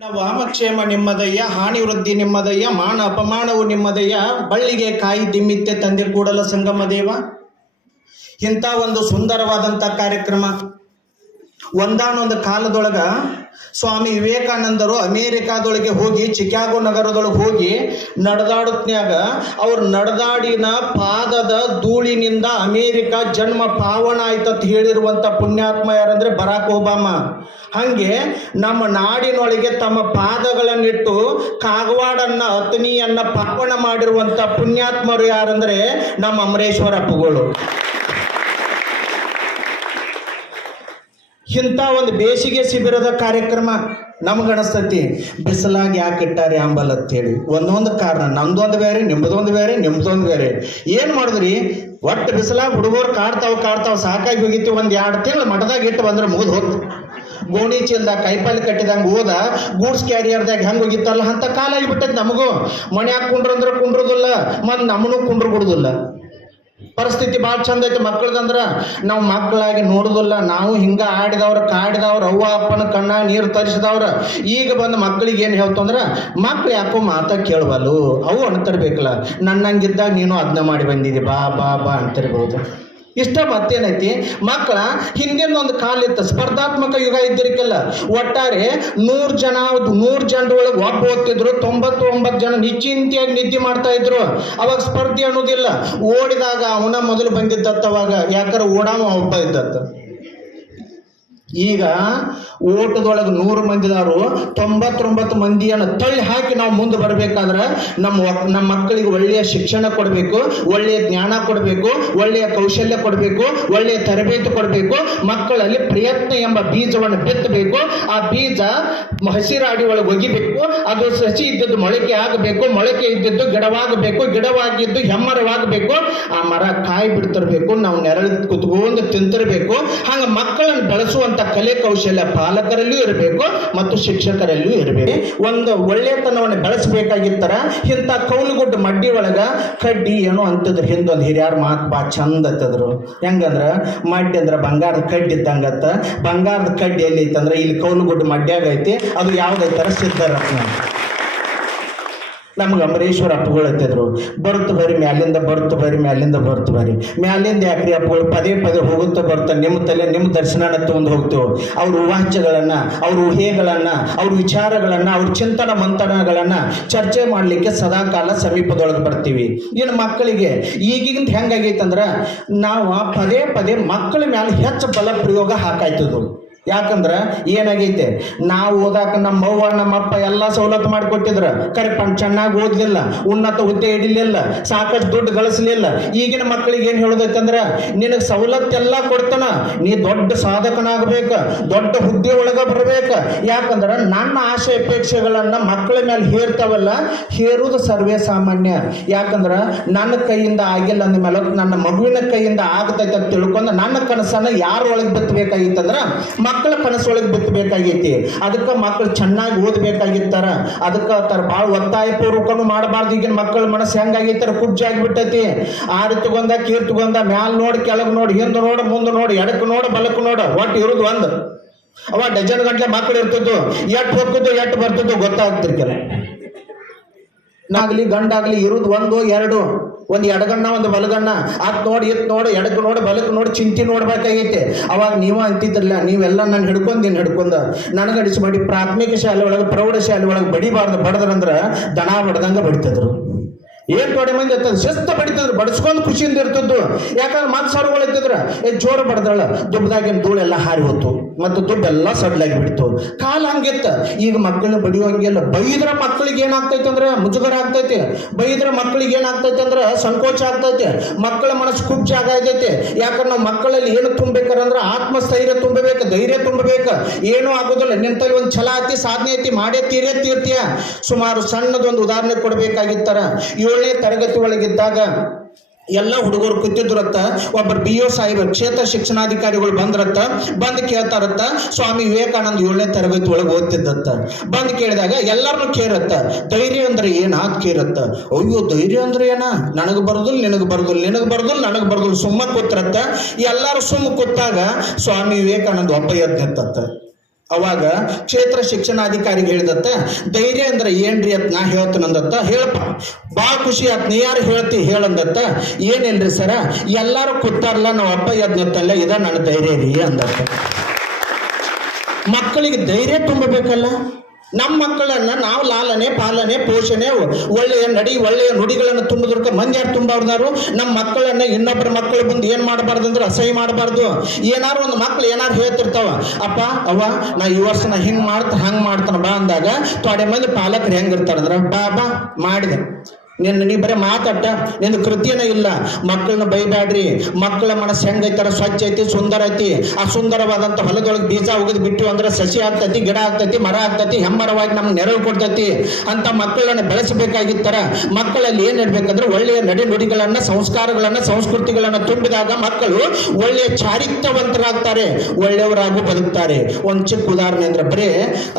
ವಾಮಕ್ಷೇಮ ನಿಮ್ಮದಯ್ಯ ಹಾನಿ ವೃದ್ಧಿ ನಿಮ್ಮದಯ್ಯ, ಮಾನ ಅಪಮಾನವು ನಿಮ್ಮದಯ್ಯ, ಬಳ್ಳಿಗೆ ಕಾಯಿ ದಿಮ್ಮಿತ್ಯ ತಂದಿರ್ ಕೂಡಲ ಸಂಗಮ ದೇವ ಇಂಥ ಒಂದು ಸುಂದರವಾದಂಥ ಕಾರ್ಯಕ್ರಮ. ಒಂದಾನೊಂದು ಕಾಲದೊಳಗ ಸ್ವಾಮಿ ವಿವೇಕಾನಂದರು ಅಮೇರಿಕಾದೊಳಗೆ ಹೋಗಿ ಚಿಕಾಗೋ ನಗರದೊಳಗೆ ಹೋಗಿ ನಡೆದಾಡುತ್ನ್ಯಾಗ ಅವ್ರು ನಡೆದಾಡಿನ ಪಾದದ ಧೂಳಿನಿಂದ ಅಮೇರಿಕ ಜನ್ಮ ಪಾವನ ಆಯ್ತಂತ ಹೇಳಿರುವಂಥ ಪುಣ್ಯಾತ್ಮ ಯಾರಂದ್ರೆ ಬರಾಕ್ ಒಬಾಮ. ಹಂಗೆ ನಮ್ಮ ನಾಡಿನೊಳಗೆ ತಮ್ಮ ಪಾದಗಳನ್ನಿಟ್ಟು ಕಾಗವಾಡನ್ನ ಅತ್ನಿಯನ್ನ ಪಾವನ ಮಾಡಿರುವಂಥ ಪುಣ್ಯಾತ್ಮರು ಯಾರಂದ್ರೆ ನಮ್ಮ ಅಮರೇಶ್ವರ ಇಂಥ ಒಂದು ಬೇಸಿಗೆ ಶಿಬಿರದ ಕಾರ್ಯಕ್ರಮ ನಮ್ಗೆ ಅನಿಸ್ತತಿ. ಬಿಸಿಲಾಗಿ ಯಾಕೆ ಇಟ್ಟಾರೆ ಅಂಬಲ್ ಅಂತೇಳಿ. ಒಂದೊಂದು ಕಾರಣ ನಮ್ದೊಂದು ಬೇರೆ ನಿಮ್ದೊಂದು ಬೇರೆ ನಿಮ್ದೊಂದು ಬೇರೆ. ಏನು ಮಾಡಿದ್ರಿ? ಒಟ್ಟು ಬಿಸಿಲಾಗ ಹುಡುಗರು ಕಾಡ್ತಾವ ಕಾಡ್ತಾವ, ಸಾಕಾಗಿ ಹೋಗಿತ್ತು, ಒಂದು ಎರಡು ತಿಂಗಳು ಮಠದಾಗ ಇಟ್ಟು ಬಂದ್ರೆ ಮುಗಿದು ಹೋಗ್ತು ಗೋಣಿ ಚೀಲ್ದಾಗ ಕೈಪಲ್ಲಿ ಕಟ್ಟಿದಂಗೆ ಹೋದ, ಗೂಡ್ಸ್ ಕ್ಯಾರಿಯರ್ದಾಗ ಹೆಂಗೆ ಹೋಗಿತ್ತಲ್ಲ ಅಂತ ಕಾಲ ಆಗಿಬಿಟ್ಟೈತೆ ನಮಗೂ. ಮನ್ಯಾಗ ಕುಂಡ್ರಂದ್ರೆ ಕುಂಡ್ರದಿಲ್ಲ, ಮತ್ತು ನಮ್ಮನು ಕುಂಡ್ರು ಬಿಡುದಿಲ್ಲ ಪರಿಸ್ಥಿತಿ ಭಾಳ ಚಂದ ಐತೆ ಮಕ್ಕಳದಂದ್ರ. ನಾವು ಮಕ್ಕಳಾಗಿ ನೋಡುದಿಲ್ಲ, ನಾವು ಹಿಂಗ ಆಡಿದವ್ರ, ಕಾಡಿದವ್ರ, ಅವ್ವ, ಅಪ್ಪನ ಕಣ್ಣ ನೀರು ತರಿಸಿದವ್ರ. ಈಗ ಬಂದ ಮಕ್ಕಳಿಗೆ ಏನು ಹೇಳ್ತಂದ್ರ ಮಕ್ಳು ಯಾಕೋ ಮಾತ ಕೇಳಬಲ್ಲು ಅವು ಅಣ್ತಿರ್ಬೇಕಲ್ಲ ನನ್ನಂಗಿದ್ದಾಗ ನೀನು ಅದನ್ನ ಮಾಡಿ ಬಂದಿದ್ದಿ, ಬಾ ಬಾ ಬಾ ಅಂತಿರ್ಬೋದು. ಇಷ್ಟ ಮತ್ತೇನೈತಿ ಮಕ್ಕಳ ಹಿಂದಿನ ಒಂದು ಕಾಲ ಇತ್ತು ಸ್ಪರ್ಧಾತ್ಮಕ ಯುಗ ಇದ್ದಿರಕ್ಕೆಲ್ಲ ಒಟ್ಟಾರೆ ನೂರು ಜನ ನೂರು ಜನರ ಒಳಗೆ ಒಬ್ಬ ಓದ್ತಿದ್ರು ತೊಂಬತ್ತು ಒಂಬತ್ತು ಜನ ನಿಶ್ಚಿಂತೆಯಾಗಿ ನಿದ್ದೆ ಮಾಡ್ತಾ ಇದ್ರು. ಅವಾಗ ಸ್ಪರ್ಧೆ ಅನ್ನೋದಿಲ್ಲ. ಓಡಿದಾಗ ಅವನ ಮೊದಲು ಬಂದಿದ್ದತ್ತು ಅವಾಗ. ಯಾಕಂದ್ರೆ ಓಡಾವ ಒಬ್ಬ ಇದ್ದತ್ತ. ಈಗ ಓಟದೊಳಗೆ ನೂರು ಮಂದಿದಾರು ತೊಂಬತ್ತೊಂಬತ್ತು ಮಂದಿಯನ್ನು ತಳ್ಳಿ ಹಾಕಿ ನಾವು ಮುಂದೆ ಬರಬೇಕಾದ್ರೆ ನಮ್ಮ ನಮ್ಮ ಮಕ್ಕಳಿಗೆ ಒಳ್ಳೆಯ ಶಿಕ್ಷಣ ಕೊಡಬೇಕು, ಒಳ್ಳೆಯ ಜ್ಞಾನ ಕೊಡಬೇಕು, ಒಳ್ಳೆಯ ಕೌಶಲ್ಯ ಕೊಡಬೇಕು, ಒಳ್ಳೆಯ ತರಬೇತಿ ಕೊಡಬೇಕು, ಮಕ್ಕಳಲ್ಲಿ ಪ್ರಯತ್ನ ಎಂಬ ಬೀಜವನ್ನು ಬಿತ್ತಬೇಕು. ಆ ಬೀಜ ಹಸಿರಾಡಿ ಒಳಗೆ ಒಗಿಬೇಕು, ಅದು ಸಸಿ ಇದ್ದದ್ದು ಮೊಳಕೆ ಆಗಬೇಕು, ಮೊಳಕೆ ಇದ್ದದ್ದು ಗಿಡವಾಗಬೇಕು, ಗಿಡವಾಗಿದ್ದು ಹೆಮ್ಮರವಾಗಬೇಕು. ಆ ಮರ ಕಾಯಿ ಬಿಡ್ತಿರ್ಬೇಕು ನಾವು ನೆರಳು ಕುತ್ಕೊಂಡು ತಿಂತಿರ್ಬೇಕು. ಹಂಗ ಮಕ್ಕಳನ್ನು ಬೆಳೆಸುವಂತ ಕಲೆ ಕೌಶಲ್ಯ ಪಾಲಕರಲ್ಲೂ ಇರಬೇಕು ಮತ್ತು ಶಿಕ್ಷಕರಲ್ಲೂ ಇರಬೇಕು. ಒಂದು ಒಳ್ಳೆಯತನವನ್ನು ಬೆಳೆಸಬೇಕಾಗಿತ್ತರ ಇಂಥ ಕೌಲುಗುಡ್ಡ ಮಡ್ಡಿ ಒಳಗ ಕಡ್ಡಿ ಏನೋ ಅಂತದ್ರು. ಹಿಂದೊಂದು ಹಿರಿಯರ ಮಾತು ಬಾ ಚಂದ ಅಂತದ್ರು. ಹೆಂಗಂದ್ರೆ? ಮಡ್ಡಿ ಅಂದ್ರೆ ಬಂಗಾರದ ಕಡ್ಡಿ ಇದ್ದಂಗತ್ತ. ಬಂಗಾರದ ಕಡ್ಡಿ ಎಲ್ಲಿ ಐತಂದ್ರೆ? ಇಲ್ಲಿ ಕೌಲುಗುಡ್ಡ ಮಡ್ಯಾಗ ಅದು ಯಾವ್ದೈತರ ಸಿದ್ಧರತ್ನ. ನಮ್ಗೆ ಅಂಬರೀಶ್ವರ ಅಪ್ಪುಗಳು ಬರ್ತು ಬರಿ ಮ್ಯಾಲಿಂದ ಬರ್ತು ಬರಿ ಮ್ಯಾಲಿಂದ ಬರ್ತು ಬರಿ ಮ್ಯಾಲಿಂದ ಯಾಕ್ರಿ ಅಪ್ಪುಗಳು ಪದೇ ಪದೇ ಹೋಗುತ್ತಾ ಬರ್ತಾ ನಿಮ್ಮ ತಲೆ ನಿಮ್ಮ ದರ್ಶನನ ತಗೊಂಡು ಹೋಗ್ತೇವೆ. ಅವ್ರ ಊಹಾಚ್ಯಗಳನ್ನ ಅವ್ರ ಊಹೆಗಳನ್ನು, ಅವ್ರ ವಿಚಾರಗಳನ್ನ, ಅವ್ರ ಚಿಂತನ ಮಂಥನಗಳನ್ನ ಚರ್ಚೆ ಮಾಡಲಿಕ್ಕೆ ಸದಾಕಾಲ ಸಮೀಪದೊಳಗೆ ಬರ್ತೀವಿ. ಇನ್ನು ಮಕ್ಕಳಿಗೆ ಈಗಿಂದ ಹೆಂಗಾಗೈತಂದ್ರ ನಾವು ಪದೇ ಪದೇ ಮಕ್ಕಳ ಮ್ಯಾಲೆ ಹೆಚ್ಚು ಬಲ ಪ್ರಯೋಗ ಹಾಕಾಯ್ತದು. ಯಾಕಂದ್ರ ಏನಾಗೈತೆ? ನಾವು ಓದಾಕ ನಮ್ಮ ಅವ್ವ ನಮ್ಮಪ್ಪ ಎಲ್ಲ ಸವಲತ್ತು ಮಾಡಿಕೊಟ್ಟಿದ್ರ. ಕರೆಕ್ಟ್ ಚೆನ್ನಾಗಿ ಓದ್ಲಿಲ್ಲ, ಉನ್ನತ ಹುದ್ದೆ ಹಿಡಿಲಿಲ್ಲ, ಸಾಕಷ್ಟು ದುಡ್ಡು ಗಳಿಸ್ಲಿಲ್ಲ. ಈಗಿನ ಮಕ್ಕಳಿಗೆ ಏನು ಹೇಳೋದೈತಂದ್ರೆ ನಿನಗೆ ಸವಲತ್ತೆಲ್ಲ ಕೊಡ್ತಾನ, ನೀ ದೊಡ್ಡ ಸಾಧಕನಾಗಬೇಕು, ದೊಡ್ಡ ಹುದ್ದೆ ಒಳಗ ಬರ್ಬೇಕ. ಯಾಕಂದ್ರೆ ನನ್ನ ಆಸೆ ಅಪೇಕ್ಷೆಗಳನ್ನು ಮಕ್ಕಳ ಮೇಲೆ ಹೇರ್ತಾವಲ್ಲ, ಹೇರುವುದು ಸರ್ವೇ ಸಾಮಾನ್ಯ. ಯಾಕಂದ್ರೆ ನನ್ನ ಕೈಯಿಂದ ಆಗಿಲ್ಲ ಅಂದ ಮೇಲೆ ನನ್ನ ಮಗುವಿನ ಕೈಯಿಂದ ಆಗ್ತೈತೆ ಅಂತ ತಿಳ್ಕೊಂಡು ನನ್ನ ಕನಸನ್ನ ಯಾರೊಳಗೆ ಬಿತ್ತಬೇಕಾಗಿತ್ತಂದ್ರ ಮಕ್ಕಳ ಕನಸೊಳಗೆ ಬಿತ್ತಬೇಕಾಗೈತಿ ಅದಕ್ಕೆ ಮಕ್ಕಳು ಚೆನ್ನಾಗಿ ಓದ್ಬೇಕಾಗಿತ್ತಾರ. ಅದಕ್ಕೆ ತರ ಭಾಳ ಒತ್ತಾಯ ಪೂರ್ವಕನು ಮಾಡಬಾರ್ದು. ಈಗಿನ ಮಕ್ಕಳ ಮನಸ್ಸು ಹೆಂಗಾಗೈತಾರ? ಕುಜ್ಜಿ ಆಗಿಬಿಟ್ಟೈತಿ. ಆರು ತಗೊಂಡ ಕೀರ್ ತಗೊಂಡ, ಮ್ಯಾಲ್ ನೋಡಿ, ಕೆಳಗೆ ನೋಡಿ, ಹಿಂದೆ ನೋಡು, ಮುಂದೆ ನೋಡಿ ಎಡಕ್ಕೆ ನೋಡು ಬಲಕ್ಕೆ ನೋಡು ಒಟ್ಟು ಇರೋದು ಒಂದು. ಅವ ಡಜನ್ ಗಂಟೆ ಮಕ್ಕಳು ಇರ್ತದ್ದು. ಎಟ್ಟು ಹೋಗ್ತಿದ್ದು ಎಟ್ಟು ಬರ್ತದ್ದು ಗೊತ್ತಾಗ್ತಿರ್ತಾರೆ ನಾಗ್ಲಿ ಗಂಡಾಗ್ಲಿ ಇರೋದು ಒಂದು, ಎರಡು. ಒಂದು ಎಡಗಣ್ಣ, ಒಂದು ಬಲಗಣ್ಣ. ಅತ್ ನೋಡಿ ಎತ್ ನೋಡಿ ಎಡಕ್ಕೆ ನೋಡಿ ಬಲಕ್ಕೆ ನೋಡಿ, ಚಿಂತೆ ನೋಡ್ಬೇಕಾಗೈತೆ. ಅವಾಗ ನೀವು ಅಂತಿದ್ರಲ್ಲ, ನೀವೆಲ್ಲ ನಾನು ಹಿಡ್ಕೊಂಡ್ ನೀನು ನನಗೆ ನನಗಡಿಸಿ ಮಾಡಿ ಪ್ರಾಥಮಿಕ ಶಾಲೆ ಒಳಗೆ, ಪ್ರೌಢ ಶಾಲೆ ಒಳಗೆ ಬಡಿಬಾರ್ದು, ಬಡದ್ರಂದ್ರ ದನ ಬಡ್ದಂಗೆ ಬಡಿತಿದ್ರು. ಏನ್ ತೊಡೆ ಮಂದಿ ಇರ್ತದ ಶಿಸ್ತ ಬಡಿತಿದ್ರು, ಬಡಿಸ್ಕೊಂಡು ಖುಷಿಯಿಂದ ಇರ್ತಿದ್ದು ಯಾಕಂದ್ರೆ ಮತ್ ಸರ್ಗಳು ಇರ್ತಿದ್ರ ಏ, ಜೋರು ಬಡದಳ. ದುಬ್ಬದಾಗಿನ ಧೂಳೆಲ್ಲ ಹಾರಿ ಹೋತು ಮತ್ತು ದುಡ್ಡೆಲ್ಲ ಸಡ್ಲಾಗಿ ಬಿಡ್ತು. ಕಾಲ ಹಂಗಿತ್ತ. ಈಗ ಮಕ್ಕಳನ್ನ ಬಡಿಯೋಂಗಿಲ್ಲ ಬೈದ್ರ ಮಕ್ಕಳಿಗೆ ಏನಾಗ್ತೈತೆ ಅಂದ್ರೆ, ಮುಜುಗರ ಆಗ್ತೈತಿ. ಬೈದ್ರ ಮಕ್ಕಳಿಗೆ ಏನಾಗ್ತೈತೆ ಅಂದ್ರೆ, ಸಂಕೋಚ ಆಗ್ತೈತೆ. ಮಕ್ಕಳ ಮನಸ್ಸು ಕುಬ್ಜ ಆಗೈತೆ. ಯಾಕಂದ್ರೆ ನಾವು ಮಕ್ಕಳಲ್ಲಿ ಏನು ತುಂಬಬೇಕಂದ್ರೆ ಆತ್ಮಸ್ಥೈರ್ಯ ತುಂಬಬೇಕು, ಧೈರ್ಯ ತುಂಬಬೇಕು. ಏನೂ ಆಗೋದಿಲ್ಲ. ನಿಂತಲ್ಲಿ ಒಂದು ಛಲ ಐತಿ ಸಾಧನೆ ಐತಿ, ಮಾಡೇ ತೀರೇ ತೀರ್ತಿಯ. ಸುಮಾರು ಸಣ್ಣದೊಂದು ಉದಾಹರಣೆ ಕೊಡಬೇಕಾಗಿತ್ತರ. ಏಳನೇ ತರಗತಿ ಒಳಗಿದ್ದಾಗ ಎಲ್ಲ ಹುಡುಗರು ಕೂತಿದ್ರತ್ತ ಒಬ್ಬರು ಬಿ ಒ ಸಾಹೇಬರ್ ಕ್ಷೇತ್ರ ಶಿಕ್ಷಣಾಧಿಕಾರಿಗಳು ಬಂದ್ರತ್ತ, ಬಂದು ಕೇಳ್ತಾರತ್ತ, ಸ್ವಾಮಿ ವಿವೇಕಾನಂದ ಏಳನೇ ತರಗತಿ ಒಳಗೆ ಓದ್ತಿದ್ದತ್ತ. ಬಂದು ಕೇಳಿದಾಗ ಎಲ್ಲರನ್ನು ಕೇರತ್ತ, ಧೈರ್ಯ ಅಂದ್ರೆ ಏನ್? ಆತ್ ಕೇರತ್ತ. ಅಯ್ಯೋ, ಧೈರ್ಯ ಅಂದ್ರೆ ಏನ? ನನಗೆ ಬರೋದಿಲ್ಲ, ನಿನಗೆ ಬರೋದಿಲ್ಲ ನಿನಗೆ ಬರೋದಿಲ್ಲ, ನನಗೆ ಬರೋದಿಲ್ಲ. ಸುಮ್ಮ ಕೂತ್ರತ್ತ. ಎಲ್ಲರೂ ಸುಮ್ಮ ಕೂತಾಗ ಸ್ವಾಮಿ ವಿವೇಕಾನಂದ ಒಬ್ಬ ನಿಂತತ್ತ ಅವಾಗ ಕ್ಷೇತ್ರ ಶಿಕ್ಷಣಾಧಿಕಾರಿಗೆ ಹೇಳಿದತ್ತ, ಧೈರ್ಯ ಅಂದ್ರೆ ಏನ್ರಿ ಅಂತ ನಾ ಹೇಳ್ತೀನಂದತ್ತ ಹೇಳಪ್ಪ. ಬಾ ಖುಷಿ ಆತ್, ನೀ ಯಾರು ಹೇಳ್ತಿ ಹೇಳಂದತ್ತ ಏನಿಲ್ರಿ ಸರ, ಎಲ್ಲಾರು ಕೂತಾರಲ್ಲ, ನಾವು ಅಪ್ಪ ಎದ್ನತ್ತಲ್ಲ ಇದ ನನ್ನ ಧೈರ್ಯ ರೀ ಅಂದತ್ತ. ಮಕ್ಕಳಿಗೆ ಧೈರ್ಯ ತುಂಬಬೇಕಲ್ಲ. ನಮ್ಮ ಮಕ್ಕಳನ್ನ ನಾವು ಲಾಲನೆ, ಪಾಲನೆ, ಪೋಷಣೆ, ಒಳ್ಳೆಯ ನಡಿ, ಒಳ್ಳೆಯ ನುಡಿಗಳನ್ನು ತುಂಬಿದ್ರಕ ಮಂದಿ ಯಾರು ತುಂಬಾರ್ದಾರು ನಮ್ಮ ಮಕ್ಕಳನ್ನ ಇನ್ನೊಬ್ಬರ ಮಕ್ಕಳ ಮುಂದೆ ಏನ್ ಮಾಡಬಾರ್ದು ಅಂದ್ರೆ ಅಸಹ್ಯ ಮಾಡಬಾರ್ದು. ಏನಾರು ಒಂದು ಮಕ್ಳು ಏನಾರು ಹೇಳ್ತಿರ್ತಾವ, ಅಪ್ಪ, ಅವ್ವ, ನಾ ಈ ವರ್ಷ ನಾ ಹಿಂಗ್ ಮಾಡ್ತ, ಹಂಗ್ ಮಾಡ್ತಾನ ಬಾ ಅಂದಾಗ, ತೋಡೆ ಮಂದಿ ಪಾಲಕರು ಹೆಂಗಿರ್ತಾರಂದ್ರ ಬಾ ಬಾ, ಮಾಡಿದೆ. ನಿನ್ನ ನೀ ಬರೀ ಮಾತಾಟ ನಿನ್ನ ಕೃತಿಯೇ ಇಲ್ಲ. ಮಕ್ಕಳನ್ನ ಬೈಬ್ಯಾಡ್ರಿ. ಮಕ್ಕಳ ಮನಸ್ಸು ಹೆಂಗೈತಾರ, ಸ್ವಚ್ಛ ಐತಿ, ಸುಂದರ ಐತಿ. ಆ ಸುಂದರವಾದಂತ ಹೊಲದೊಳಗೆ ಬೀಜ ಉಗಿದ್ ಬಿಟ್ಟು ಅಂದ್ರೆ ಸಸಿ ಆಗ್ತೈತಿ, ಗಿಡ ಆಗ್ತೈತಿ, ಮರ ಆಗ್ತೈತಿ, ಹೆಮ್ಮರವಾಗಿ ನಮ್ಗೆ ನೆರವು ಕೊಡ್ತೈತಿ. ಅಂತ ಮಕ್ಕಳನ್ನ ಬೆಳೆಸಬೇಕಾಗಿತ್ತರ, ಮಕ್ಕಳಲ್ಲಿ ಏನ್ ಇರ್ಬೇಕಂದ್ರೆ ಒಳ್ಳೆಯ ನಡೆ ನುಡಿಗಳನ್ನ, ಸಂಸ್ಕಾರಗಳನ್ನ, ಸಂಸ್ಕೃತಿಗಳನ್ನ ತುಂಬಿದಾಗ ಮಕ್ಕಳು ಒಳ್ಳೆಯ ಚಾರಿತ್ರವಂತರಾಗ್ತಾರೆ ಒಳ್ಳೆಯವರಾಗಿ ಬದುಕ್ತಾರೆ. ಒಂದ್ ಚಿಕ್ಕ ಉದಾಹರಣೆ ಅಂದ್ರೆ ಬರೇ,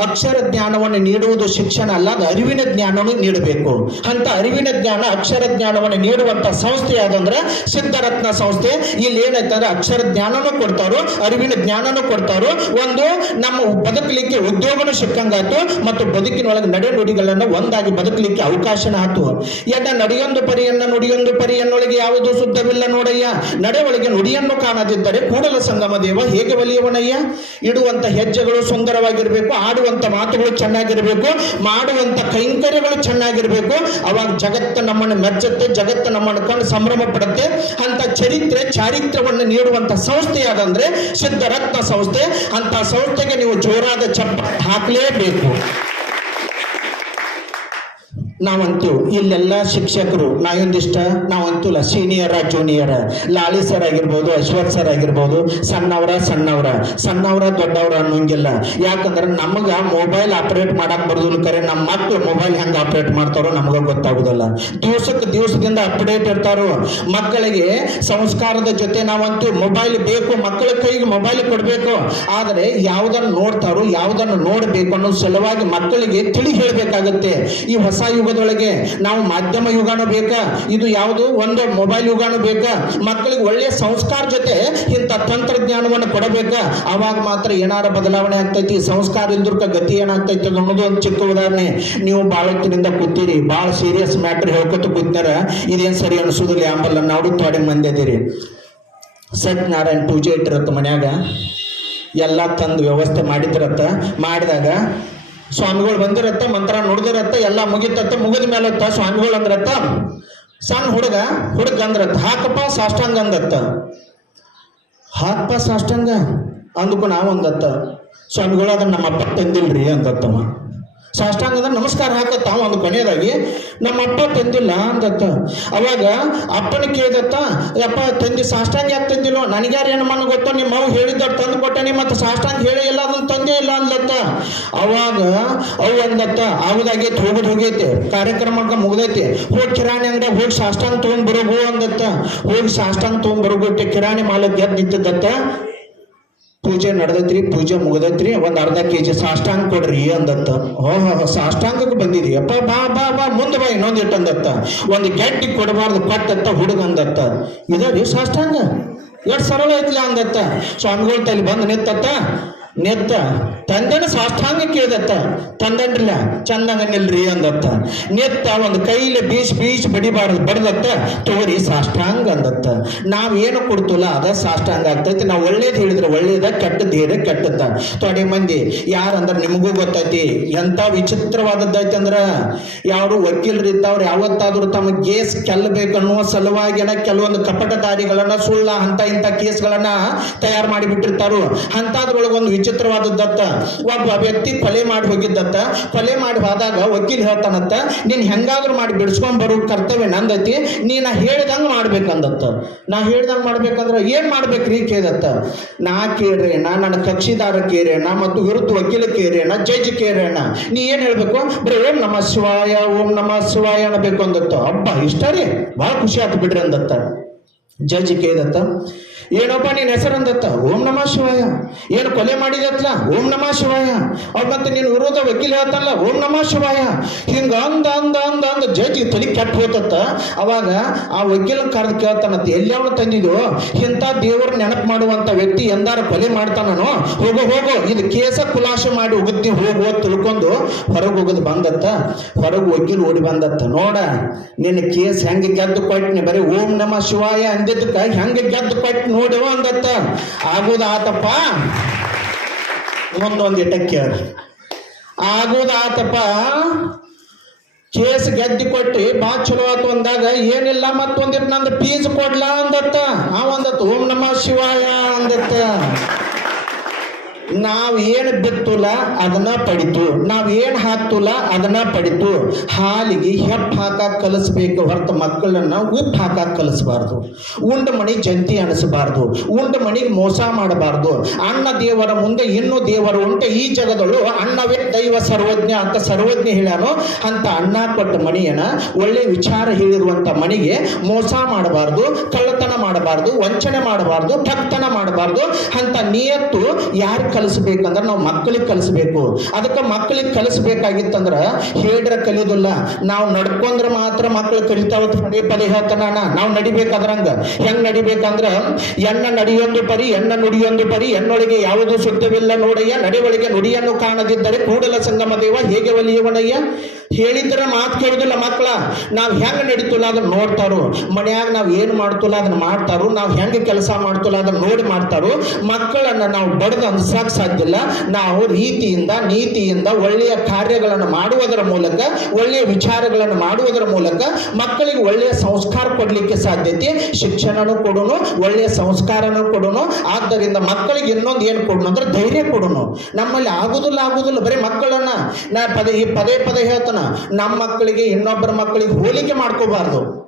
ಅಕ್ಷರ ಜ್ಞಾನವನ್ನು ನೀಡುವುದು ಶಿಕ್ಷಣ ಅಲ್ಲ, ಅದು ಅರಿವಿನ ಜ್ಞಾನವನ್ನು ನೀಡಬೇಕು. ಅಂತ ಅರಿವಿನ ಜ್ಞಾನ, ಅಕ್ಷರ ಜ್ಞಾನವನ್ನು ನೀಡುವಂತ ಸಂಸ್ಥೆ ಯಾವುದಂದ್ರೆ ಸಿದ್ಧರತ್ನ ಸಂಸ್ಥೆ. ಇಲ್ಲಿ ಏನೈತಂದ್ರೆ ಅಕ್ಷರ ಜ್ಞಾನನೂ ಕೊಡ್ತಾರೋ ಅರಿವಿನ ಜ್ಞಾನನೂ ಕೊಡ್ತಾರೋ ಒಂದು ನಮ್ಮ ಬದುಕಲಿಕ್ಕೆ ಉದ್ಯೋಗನೂ ಸಿಕ್ಕಂಗಾಯ್ತು ಮತ್ತು ಬದುಕಿನೊಳಗೆ ನಡೆ ನುಡಿಗಳನ್ನ ಒಂದಾಗಿ ಬದುಕಲಿಕ್ಕೆ ಅವಕಾಶನ ಆತು ಎಡ ನಡೆಯೊಂದು ಪರಿಯನ್ನ ನುಡಿಯೊಂದು ಪರಿಯನ್ನೊಳಗೆ ಯಾವುದು ಶುದ್ಧವಿಲ್ಲ ನೋಡಯ್ಯ. ನಡೆ ಒಳಗೆ ನುಡಿಯನ್ನು ಕಾಣದಿದ್ದರೆ ಕೂಡಲ ಸಂಗಮ ದೇವ ಹೇಗೆ ಒಲಿಯವನಯ್ಯ? ಇಡುವಂತ ಹೆಜ್ಜೆಗಳು ಸುಂದರವಾಗಿರಬೇಕು, ಆಡುವಂತ ಮಾತುಗಳು ಚೆನ್ನಾಗಿರ್ಬೇಕು, ಮಾಡುವಂತ ಕೈಂಕರ್ಯಗಳು ಚೆನ್ನಾಗಿರ್ಬೇಕು. ಅವಾಗ ಜಗತ್ತು ನಮ್ಮನ್ನು ಮೆಚ್ಚುತ್ತೆ, ಜಗತ್ತು ನಮ್ಮನ್ನು ಕಂಡು ಸಂಭ್ರಮ ಪಡುತ್ತೆ. ಅಂತ ಚರಿತ್ರೆ ಚಾರಿತ್ರವನ್ನು ನೀಡುವಂತ ಸಂಸ್ಥೆ ಯಾವ್ದಂದ್ರೆ ಸಿದ್ಧರತ್ನ ಸಂಸ್ಥೆ. ಅಂತ ಸಂಸ್ಥೆಗೆ ನೀವು ಜೋರಾದ ಚಪ್ಪ ಹಾಕಲೇಬೇಕು. ನಾವಂತೂ ಇಲ್ಲೆಲ್ಲ ಶಿಕ್ಷಕರು ನಾವೊಂದಿಷ್ಟ ನಾವಂತೂ ಸೀನಿಯರ ಜೂನಿಯರ ಲಾಲಿ ಸರ್ ಆಗಿರ್ಬೋದು, ಅಶ್ವಥ್ ಸರ್ ಆಗಿರ್ಬೋದು, ಸಣ್ಣವರ ಸಣ್ಣವರ. ಸಣ್ಣವರ ದೊಡ್ಡವರ ಅನ್ನೋಂಗಿಲ್ಲ. ಯಾಕಂದ್ರೆ ನಮಗ ಮೊಬೈಲ್ ಆಪರೇಟ್ ಮಾಡಕ್ ಬರೋದಿಲ್ಲ ಕರೆ ನಮ್ಮ ಮಕ್ಕಳು ಮೊಬೈಲ್ ಹೆಂಗ್ ಆಪರೇಟ್ ಮಾಡ್ತಾರೋ ನಮಗ ಗೊತ್ತಾಗುದಿಲ್ಲ. ದಿವಸಕ್ಕೆ ದಿವಸದಿಂದ ಅಪ್ಡೇಟ್ ಇರ್ತಾರೋ. ಮಕ್ಕಳಿಗೆ ಸಂಸ್ಕಾರದ ಜೊತೆ ನಾವಂತೂ ಮೊಬೈಲ್ ಬೇಕು, ಮಕ್ಕಳ ಕೈಗೆ ಮೊಬೈಲ್ ಕೊಡ್ಬೇಕು. ಆದರೆ ಯಾವುದನ್ನು ನೋಡ್ತಾರೋ ಯಾವುದನ್ನು ನೋಡ್ಬೇಕು ಅನ್ನೋ ಸಲುವಾಗಿ ಮಕ್ಕಳಿಗೆ ತಿಳಿ ಹೇಳಬೇಕಾಗುತ್ತೆ. ಈ ಹೊಸ ಯುಗದೊಳಗೆ ನಾವು ಮಾಧ್ಯಮ ಯುಗನೂ ಬೇಕಾ? ಇದು ಯಾವುದು? ಒಂದು ಮೊಬೈಲ್ ಯುಗಾನು ಬೇಕಾ? ಮಕ್ಕಳಿಗೆ ಒಳ್ಳೆಯ ಸಂಸ್ಕಾರ ಜೊತೆ ಇಂಥ ತಂತ್ರಜ್ಞಾನವನ್ನು ಕೊಡಬೇಕಾ? ಅವಾಗ ಮಾತ್ರ ಏನಾರ ಬದಲಾವಣೆ ಆಗ್ತೈತಿ? ಸಂಸ್ಕಾರ ಇದ್ರಕ ಗತಿ ಏನಾಗ್ತೈತಿ ಅನ್ನೋದು ಒಂದು ಚಿಕ್ಕ ಉದಾಹರಣೆ. ನೀವು ಭಾಳ ಹೊತ್ತಿನಿಂದ ಕೂತೀರಿ. ಭಾಳ ಸೀರಿಯಸ್ ಮ್ಯಾಟ್ರ್ ಹೇಳ್ಕೊತ ಕೂತಾರ ಇದೇನು ಸರಿ ಅನಿಸೋದಿಲ್ಲ ಆಂಬಲ್ಲ ನಾವು ತೊಡೆ ಮಂದಿ ಅದೀರಿ. ಸತ್ಯನಾರಾಯಣ ಪೂಜೆ ಇಟ್ಟಿರತ್ತ ಮನ್ಯಾಗ. ಎಲ್ಲ ತಂದು ವ್ಯವಸ್ಥೆ ಮಾಡಿದ್ರತ್ತ. ಮಾಡಿದಾಗ ಸ್ವಾಮಿಗಳು ಬಂದಿರತ್ತ, ಮಂತ್ರ ನುಡ್ದಿರತ್ತ, ಎಲ್ಲ ಮುಗಿತತ್ತ, ಮುಗಿದ ಮೇಲತ್ತ ಸ್ವಾಮಿಗಳು ಅಂದ್ರತ್ತ. ಸಣ್ಣ ಹುಡುಗ ಹುಡುಗ ಅಂದ್ರತ್ತ, ಹಾಕಪ್ಪ ಸಾಷ್ಟಾಂಗ ಅಂದತ್ತ. ಹಾಕಪ್ಪ ಸಾಷ್ಟಾಂಗ ಅಂದಕ್ಕೂ ನಾವು ಅಂದತ್ತ ಸ್ವಾಮಿಗಳು ಅದನ್ನ ನಮ್ಮ ಅಪ್ಪ ತಂದಿಲ್ರಿ ಅಂದತ್ತಮ್ಮ. ಸಾಷ್ಟಾಂಗ ನಮಸ್ಕಾರ ಹಾಕತ್ತ ಅವ ಒಂದು ಕೊನೆಯದಾಗಿ. ನಮ್ಮ ಅಪ್ಪ ತಂದಿಲ್ಲ ಅಂದತ್ತ. ಅವಾಗ ಅಪ್ಪನ ಕೇಳಿದತ್ತ ಯಪ್ಪ ತಂದಿ ಸಾಷ್ಟಾಂಗ ಯಾಕೆ ತಂದಿಲ್ಲ? ನನಗ್ಯಾರು ಏನು ಮನ ಗೊತ್ತೋ? ನಿಮ್ಮ ಅವು ಹೇಳಿದ್ದವ್ರು ತಂದು ಕೊಟ್ಟನಿ, ಮತ್ತೆ ಸಾಷ್ಟಾಂಗ ಹೇಳೇ ಇಲ್ಲ, ಅದನ್ನ ತಂದೇ ಇಲ್ಲ ಅಂದತ್ತ. ಅವಾಗ ಅವು ಅಂದತ್ತ, ಆಗುದಾಗೈತಿ, ಹೋಗುದು ಹೋಗೈತಿ, ಕಾರ್ಯಕ್ರಮ ಮುಗ್ದೈತಿ. ಹೋಗಿ ಕಿರಾಣಿ ಅಂದ್ರೆ ಹೋಗಿ ಸಾಷ್ಟಾಂಗ ತೊಗೊಂಡ್ ಬರೋಗು ಅಂದತ್ತ. ಹೋಗಿ ಸಾಷ್ಟಾಂಗ ತೊಗೊಂಡ್ ಬರೋಗು ಕಿರಾಣಿ ಮಾಲಕ್ ಎದ್ದು ನಿಂತಿದ್ದತ್ತ. ಪೂಜೆ ನಡೆದೈತ್ರಿ, ಪೂಜೆ ಮುಗಿದ್ರಿ ಒಂದ್ ಅರ್ಧ ಕೆ ಜಿ ಸಾಷ್ಟಾಂಗ ಕೊಡ್ರಿ ಅಂದತ್ತ. ಹೋ ಹೋ, ಸಾಷ್ಟಾಂಗಕ್ಕೆ ಬಂದಿದಿ ಅಪ್ಪ, ಬಾ ಬಾ ಬಾ, ಮುಂದೆ ಬಾ ಇನ್ನೊಂದ್ ಇಟ್ಟು ಅಂದತ್ತ. ಒಂದು ಗೆಡ್ಡಿ ಕೊಡಬಾರ್ದು ಕೊಟ್ಟತ್ತ ಹುಡುಗ ಅಂದತ್ತ. ರೀ ಸಾಷ್ಟಾಂಗ? ಎಷ್ಟು ಸರಳ ಐತಿಲ್ಲ ಅಂದತ್ತ. ಸ್ವಾಮಿಗಳ ತಲೆ ಬಂದು ನಿತ್ತತ್ತ ನೆತ್ತ. ತಂದನ ಸಾಷ್ಟಾಂಗ ಕೇಳ್ದತ್ತ. ತಂದನ್ರಿಲ್ಲ ಚಂದಂಗ ನಿಲ್ರಿ ಅಂದತ್ತ. ನೆತ್ತ ಒಂದು ಕೈಲಿ ಬೀಚ್ ಬೀಚ್ ಬಡಿಬಾರ್ದು, ಬಡದತ್ತ, ತೋರಿ ಸಾಷ್ಟಾಂಗ ಅಂದತ್ತ. ನಾವ್ ಏನು ಕೊಡ್ತಲ್ಲ, ಅದ ಸಾಷ್ಟಾಂಗ ಆಗ್ತೈತಿ. ನಾವು ಒಳ್ಳೇದು ಹೇಳಿದ್ರೆ ಒಳ್ಳೇದ ಕೆಟ್ಟದ್ದು ಹೇಳಿ ಕೆಟ್ಟದ್ದ. ತೊಡೆ ಮಂದಿ, ಯಾರಂದ್ರ ನಿಮಗೂ ಗೊತ್ತೈತಿ, ಎಂತ ವಿಚಿತ್ರವಾದದ್ದೈತಿ ಅಂದ್ರ ಯಾರು ವಕೀಲರು ಇದ್ದವ್ರು ಯಾವತ್ತಾದ್ರೂ ತಮ್ಮ ಕೇಸ್ ಕೆಲ್ಲಬೇಕನ್ನುವ ಸಲುವಾಗಿ ಕೆಲವೊಂದು ಕಪಟದಾರಿಗಳನ್ನ ಸುಳ್ಳ ಅಂತ ಇಂಥ ಕೇಸ್ಗಳನ್ನ ತಯಾರು ಮಾಡಿ ಬಿಟ್ಟಿರ್ತಾರು ಅಂತದ್ರೊಳಗೆ ಒಂದು ವಿಚಿತ್ರವಾದದ್ದತ್ತ ಒಬ್ಬ ವ್ಯಕ್ತಿ ಕೊಲೆ ಮಾಡಿ ಹೋಗಿದ್ದತ್ತ ಕೊಲೆ ಮಾಡಿ ಹೋದಾಗ ವಕೀಲ್ ಹೇಳ್ತಾನತ್ತ ನೀನ್ ಹೆಂಗಾದ್ರೂ ಮಾಡಿ ಬಿಡಿಸ್ಕೊಂಡ್ ಬರೋ, ಕರ್ತವ್ಯ ನಂದೈತಿ. ನೀ ನಾ ಹೇಳ್ದಂಗ ಮಾಡ್ಬೇಕಂದತ್ತ. ನಾ ಹೇಳ್ದಂಗ ಮಾಡ್ಬೇಕಂದ್ರ ಏನ್ ಮಾಡ್ಬೇಕ್ರಿ ಕೇಳತ್ತ ನಾ ಕೇಳ್ರೇನ ನನ್ನ ಕಕ್ಷಿದಾರ ಕೇರೇಣ ಮತ್ತು ವಿರುದ್ಧ ವಕೀಲ ಕೇರೇಣ ಜಡ್ಜ್ ಕೇರೇಣ ನೀ ಏನ್ ಹೇಳ್ಬೇಕು? ಬರೀ, ಓಂ ನಮ ಶಿವಾಯ, ಓಂ ನಮ ಶಿವಾಯ ಅನ್ನಬೇಕು ಅಂದತ್ತ. ಹಬ್ಬ ಇಷ್ಟ ರೀ. ಬಹಳ ಖುಷಿ ಆಯ್ತು ಬಿಡ್ರಿ ಅಂದತ್ತ. ಜಡ್ಜ್ ಕೇಳಿದತ್ತ. ಏನಪ್ಪ ನಿನ್ನ ಹೆಸರಂದತ್ತ? ಓಂ ನಮ ಶಿವಾಯ. ಏನು ಕೊಲೆ ಮಾಡಿದತ್ಲ ಓಂ ನಮ ಶಿವಾಯ. ಅವ್ರು ಮತ್ತೆ ನೀನು ವಿರೋಧ ವಕೀಲ ಹೇಳ್ತಲ್ಲ ಓಂ ನಮ ಶಿವಾಯ. ಹಿಂಗ ಅಂದ ಅಂದ ಅಂದ ಅಂದ ಜಡ್ಜಿ ತಲೆ ಕೆಟ್ಟ ಹೋತತ್ತ ಅವಾಗ ಆ ವಕೀಲ ಕರೆದು ಕೇಳ್ತಾನತ್ತ ಎಲ್ಲಿ ಅವನು ತಂದಿದ್ಯೋ ಇಂಥ ದೇವ್ರ ನೆನಪು ಮಾಡುವಂತ ವ್ಯಕ್ತಿ ಎಂದಾರ ಕೊಲೆ ಮಾಡ್ತಾನೋ ಹೋಗೋ ಹೋಗೋ. ಇದು ಕೇಸ ಕುಲಾಶ ಮಾಡಿ ಹೋಗುತ್ತೆ ಹೋಗುವ ತಿಳ್ಕೊಂಡು ಹೊರಗೆ ಹೋಗೋದು ಬಂದತ್ತ. ಹೊರಗೆ ವಕೀಲ ಓಡಿ ಬಂದತ್ತ. ನೋಡ, ನಿನ್ನ ಕೇಸ್ ಹೆಂಗೆ ಗೆದ್ದು ಕೊಟ್ಟಿನಿ ಬರೀ ಓಂ ನಮ ಶಿವಾಯ ಅಂದಿದ್ದಕ್ಕ ಹೆಂಗೆ ಗೆದ್ದು ಕೊಟ್ಟು ನೋಡುವ ಅಂದತ್ತ. ಆಗೋದಾತಪ್ಪ. ಮುಂದೊಂದು ಇಟ್ಟಕ್ಕೆ ಆಗುದ ಆತಪ್ಪ ಕೇಸ್ ಗೆದ್ದಿ ಕೊಟ್ಟು, ಬಾ ಚಲೋ ಆತು ಅಂದಾಗ ಏನಿಲ್ಲ ಮತ್ತೊಂದಿಟ್ಟು ನಂದು ಪೀಸ್ ಕೊಡ್ಲಾ ಅಂದತ್ತ. ಆ ಒಂದತ್ತು, ಓಂ ನಮಃ ಶಿವಾಯ ಅಂದತ್ತ. ನಾವ್ ಏನ್ ಬಿತ್ತುಲ ಅದನ್ನ ಪಡಿತು. ನಾವ್ ಏನ್ ಹಾಕ್ತುಲ ಅದನ್ನ ಪಡಿತು. ಹಾಲಿಗೆ ಹೆಪ್ಪ ಹಾಕಾಕ್ ಕಲಿಸ್ಬೇಕು ಹೊರತು ಮಕ್ಕಳನ್ನ ಉಪ್ಪು ಹಾಕಾಕ್ ಕಲಿಸಬಾರ್ದು. ಉಂಡ ಮಣಿ ಜಂತಿ ಅನಿಸಬಾರ್ದು ಉಂಡ ಮಣಿಗೆ ಮೋಸ ಮಾಡಬಾರ್ದು. ಅಣ್ಣ ದೇವರ ಮುಂದೆ ಇನ್ನೂ ದೇವರು ಉಂಟ. ಈ ಜಗದಳು ಅಣ್ಣವೇ ದೈವ ಸರ್ವಜ್ಞ ಅಂತ ಸರ್ವಜ್ಞ ಹೇಳ್ಯಾನು ಅಂತ ಅಣ್ಣ ಕೊಟ್ಟ ಮಣಿಯನ್ನ ಒಳ್ಳೆ ವಿಚಾರ ಹೇಳಿರುವಂತ ಮಣಿಗೆ ಮೋಸ ಮಾಡಬಾರ್ದು, ಕಳ್ಳತನ ಮಾಡಬಾರ್ದು, ವಂಚನೆ ಮಾಡಬಾರ್ದು ಭಕ್ತನ ಮಾಡಬಾರ್ದು ಅಂತ ನಿಯತ್ತು ಯಾರು ಕಲಿಸ್ಬೇಕಂದ್ರೆ ನಾವು ಮಕ್ಕಳಿಗೆ ಕಲಿಸ್ಬೇಕು. ಅದಕ್ಕೆ ಮಕ್ಕಳಿಗೆ ಕಲಿಸ್ಬೇಕಾಗಿತ್ತಂದ್ರೆ ಹೇಳ್ರ ಕಲಿಯೋದಿಲ್ಲ. ನಾವು ನಡ್ಕೊಂಡ್ರೆ ಮಾತ್ರ ಮಕ್ಕಳು ಕಲಿತಾವತ್ ಪದೇ ಪದೇ ಹೇಳ್ತಾನ ನಾವು ನಡಿಬೇಕಾದ್ರಂಗ. ಹೆಂಗ್ ನಡಿಬೇಕಂದ್ರ ಎಣ್ಣ ನಡಿಯೊಂದು ಪರಿ, ಎಣ್ಣ ನುಡಿಯೊಂದು ಪರಿ, ಎಣ್ಣೊಳಗೆ ಯಾವುದು ಶುದ್ಧವಿಲ್ಲ ನೋಡಯ್ಯ, ನಡೆಯೊಳಗೆ ನುಡಿಯನ್ನು ಕಾಣದಿದ್ದರೆ ಕೂಡಲ ಸಂಗಮ ದೇವ ಹೇಗೆ ಒಲಿಯುವನಯ್ಯ? ಹೇಳಿದ್ರ ಮಾತು ಕೇಳಿದಿಲ್ಲ ಮಕ್ಕಳ. ನಾವು ಹೆಂಗ್ ನಡೀತಲ್ಲ ಅದನ್ನ ನೋಡ್ತಾರೋ. ಮನ್ಯಾಗ ನಾವು ಏನು ಮಾಡ್ತಲ್ಲ ಅದನ್ನ ಮಾಡ್ತಾರೋ. ನಾವು ಹೆಂಗೆ ಕೆಲಸ ಮಾಡ್ತಲ್ಲ ಅದನ್ನ ನೋಡಿ ಮಾಡ್ತಾರೋ. ಮಕ್ಕಳನ್ನ ನಾವು ಬಡದು ಅನ್ಸಕ್ ಸಾಧ್ಯ ಇಲ್ಲ ನಾವು ರೀತಿಯಿಂದ, ನೀತಿಯಿಂದ ಒಳ್ಳೆಯ ಕಾರ್ಯಗಳನ್ನು ಮಾಡುವುದರ ಮೂಲಕ, ಒಳ್ಳೆಯ ವಿಚಾರಗಳನ್ನು ಮಾಡುವುದರ ಮೂಲಕ ಮಕ್ಕಳಿಗೆ ಒಳ್ಳೆಯ ಸಂಸ್ಕಾರ ಕೊಡ್ಲಿಕ್ಕೆ ಸಾಧ್ಯತೆ. ಶಿಕ್ಷಣನೂ ಕೊಡೋನು, ಒಳ್ಳೆಯ ಸಂಸ್ಕಾರನೂ ಕೊಡೋನು. ಆದ್ದರಿಂದ ಮಕ್ಕಳಿಗೆ ಇನ್ನೊಂದು ಏನು ಕೊಡೋಣ ಅಂದ್ರೆ ಧೈರ್ಯ ಕೊಡೋನು. ನಮ್ಮಲ್ಲಿ ಆಗುದಿಲ್ಲ ಆಗುದಿಲ್ಲ. ಬರೀ ಮಕ್ಕಳನ್ನ ನಾ ಪದೇ ಪದೇ ಪದೇ ಹೇಳ್ತಾನ. ನಮ್ಮ ಮಕ್ಕಳಿಗೆ ಇನ್ನೊಬ್ಬರ ಮಕ್ಕಳಿಗೆ ಹೋಲಿಕೆ ಮಾಡ್ಕೋಬಾರ್ದು.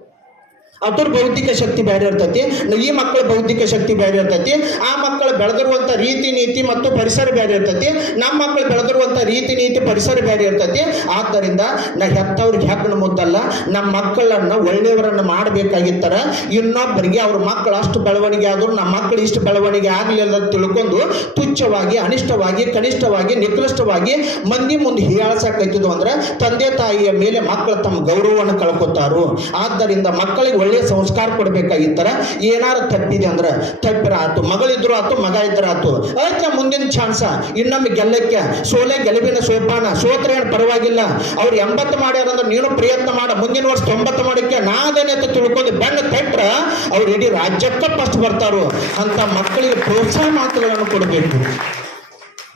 ಅದ್ರ ಬೌದ್ಧಿಕ ಶಕ್ತಿ ಬೇರೆ ಇರ್ತೈತಿ ಈ ಮಕ್ಕಳ ಬೌದ್ಧಿಕ ಶಕ್ತಿ ಬೇರೆ ಇರ್ತೈತಿ, ಆ ಮಕ್ಕಳು ಬೆಳೆದಿರುವಂಥ ರೀತಿ ನೀತಿ ಮತ್ತು ಪರಿಸರ ಬೇರೆ ಇರ್ತೈತಿ, ನಮ್ಮ ಮಕ್ಕಳು ಬೆಳೆದಿರುವಂಥ ರೀತಿ ನೀತಿ ಪರಿಸರ ಬೇರೆ ಇರ್ತೈತಿ, ಆದ್ದರಿಂದ ನಾ ಹೆತ್ತವ್ರಿಗೆ ಹೆಕ್ಕಣ ಮುದ್ದಲ್ಲ, ನಮ್ಮ ಮಕ್ಕಳನ್ನ ಒಳ್ಳೆಯವರನ್ನ ಮಾಡಬೇಕಾಗಿತ್ತರ, ಇನ್ನೊಬ್ಬರಿಗೆ ಅವ್ರ ಮಕ್ಕಳು ಅಷ್ಟು ಬೆಳವಣಿಗೆ ಆದ್ರು, ನಮ್ಮ ಮಕ್ಕಳು ಇಷ್ಟು ಬೆಳವಣಿಗೆ ಆಗಲಿಲ್ಲ ಅಂತ ತಿಳ್ಕೊಂಡು ತುಚ್ಛವಾಗಿ, ಅನಿಷ್ಟವಾಗಿ, ಕನಿಷ್ಠವಾಗಿ, ನಿಕೃಷ್ಟವಾಗಿ ಮಂದಿ ಮುಂದೆ ಹೀಯಾಳ್ಸಕೈತಿದ್ವು ಅಂದ್ರೆ ತಂದೆ ತಾಯಿಯ ಮೇಲೆ ಮಕ್ಕಳು ತಮ್ಮ ಗೌರವವನ್ನು ಕಳ್ಕೊತಾರು. ಆದ್ದರಿಂದ ಮಕ್ಕಳಿಗೆ ಒಳ್ಳೆಯ ಸಂಸ್ಕಾರ ಕೊಡ್ಬೇಕಾಗಿತ್ತರ ಏನಾರು ತಪ್ಪಿದೆ ಅಂದ್ರೆ ತಪ್ಪಿರ ಆತು ಮಗಳಿದ್ರು ಆತು ಮಗ ಇದ್ರ ಆತು ಅದಕ್ಕೆ ಮುಂದಿನ ಚಾನ್ಸ ಇನ್ನೊಮ್ಮೆ ಗೆಲ್ಲಕ್ಕೆ, ಸೋಲೆ ಗೆಲುವಿನ ಸೋಪಾನ. ಸೋತ್ರ ಏನು ಪರವಾಗಿಲ್ಲ. ಅವ್ರು ಎಂಬತ್ತು ಮಾಡ್ಯಾರ ಅಂದ್ರೆ ನೀನು ಪ್ರಯತ್ನ ಮಾಡ. ಮುಂದಿನ ವರ್ಷ ತೊಂಬತ್ತು ಮಾಡಕ್ಕೆ ನಾದೇನೆ ಅಂತ ತಿಳ್ಕೊಂಡು ಬೆನ್ನ ತಟ್ರ ಅವ್ರು ಇಡೀ ರಾಜ್ಯಕ್ಕೆ ಫಸ್ಟ್ ಬರ್ತಾರು. ಅಂತ ಮಕ್ಕಳಿಗೆ ಪ್ರೋತ್ಸಾಹ ಮಾತುಗಳನ್ನು ಕೊಡಬೇಕು.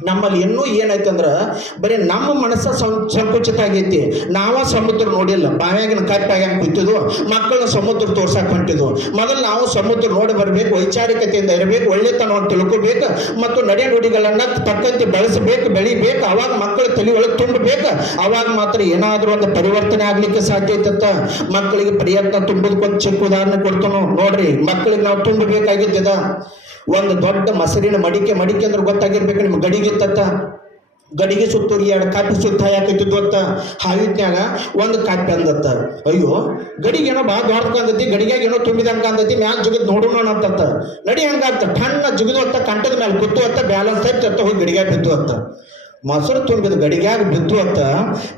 ನಮ್ಮಲ್ಲಿ ಇನ್ನೂ ಏನಾಯ್ತು ಅಂದ್ರೆ ಬರೀ ನಮ್ಮ ಮನಸ್ಸ ಸಂಕುಚಿತ ಆಗೈತಿ. ನಾವ ಸಮುದ್ರ ನೋಡಿಲ್ಲ. ಬಾವ್ಯಾಗಿನ ಕಟ್ಟಾಗ್ಯಾಗ ಕೂತಿದ್ವು. ಮಕ್ಕಳನ್ನ ಸಮುದ್ರ ತೋರ್ಸಕ್ ಹೊಂಟಿದ್ವು. ಮೊದಲು ನಾವು ಸಮುದ್ರ ನೋಡಿ ಬರ್ಬೇಕು, ವೈಚಾರಿಕತೆಯಿಂದ ಇರಬೇಕು, ಒಳ್ಳೆತನವನ್ನು ತಿಳ್ಕೊಬೇಕು, ಮತ್ತು ನಡೆ ನುಡಿಗಳನ್ನ ತಕ್ಕಂತೆ ಬೆಳೆಸಬೇಕು, ಬೆಳಿಬೇಕು. ಅವಾಗ ಮಕ್ಕಳ ತಲೆ ಒಳಗೆ ತುಂಬಬೇಕು. ಅವಾಗ ಮಾತ್ರ ಏನಾದರೂ ಒಂದು ಪರಿವರ್ತನೆ ಆಗ್ಲಿಕ್ಕೆ ಸಾಧ್ಯ ಐತತ್ತ ಮಕ್ಕಳಿಗೆ ಪ್ರಯತ್ನ ತುಂಬೋದಕ್ಕೊಂದು ಚಿಕ್ಕ ಉದಾಹರಣೆ ಕೊಡ್ತಾನೋ ನೋಡ್ರಿ. ಮಕ್ಕಳಿಗೆ ನಾವು ತುಂಬಬೇಕಾಗಿದ್ದದ. ಒಂದು ದೊಡ್ಡ ಮಸರಿನ ಮಡಿಕೆ ಮಡಿಕೆ ಅಂದ್ರೆ ಗೊತ್ತಾಗಿರ್ಬೇಕು ನಿಮ್ಗೆ. ತತ್ತ ಗಡಿಗೆ ಸುತ್ತೂರಿ ಎರಡು ಕಾಪಿ ಸುತ್ತ ಯಾಕೈತಿ ಗೊತ್ತ? ಹಾವಿದ್ನ್ಯಾಗ ಒಂದು ಕಾಪಿ ಅಂದತ್ತ. ಅಯ್ಯೋ, ಗಡಿಗೆ ಏನೋ ಭಾಳ ದೊಡ್ಡ ಕಂದತಿ ಗಡಿಗೆಗೆ ಏನೋ ತುಂಬಿದಂಗ ಅಂದತಿ ಮ್ಯಾಲ ಜುಗದ್ ನೋಡೋಣ ಅಂತತ್ತ ನಡಿ ಹಂಗಾತ ಠಣ್ಣ ಜಿಗಿದು ಅತ್ತ ಕಂಟದ ಮೇಲೆ ಕುತ್ತು ಅತ್ತ, ಬ್ಯಾಲೆನ್ಸ್ ಆಯ್ತು ಹೋಗಿ ಗಡಿಗೆ ಬಿತ್ತು ಅತ್ತ. ಮೊಸರು ತುಂಬಿದ ಗಡಿಗ್ಯಾಗ ಬಿದ್ದು ಅತ್ತ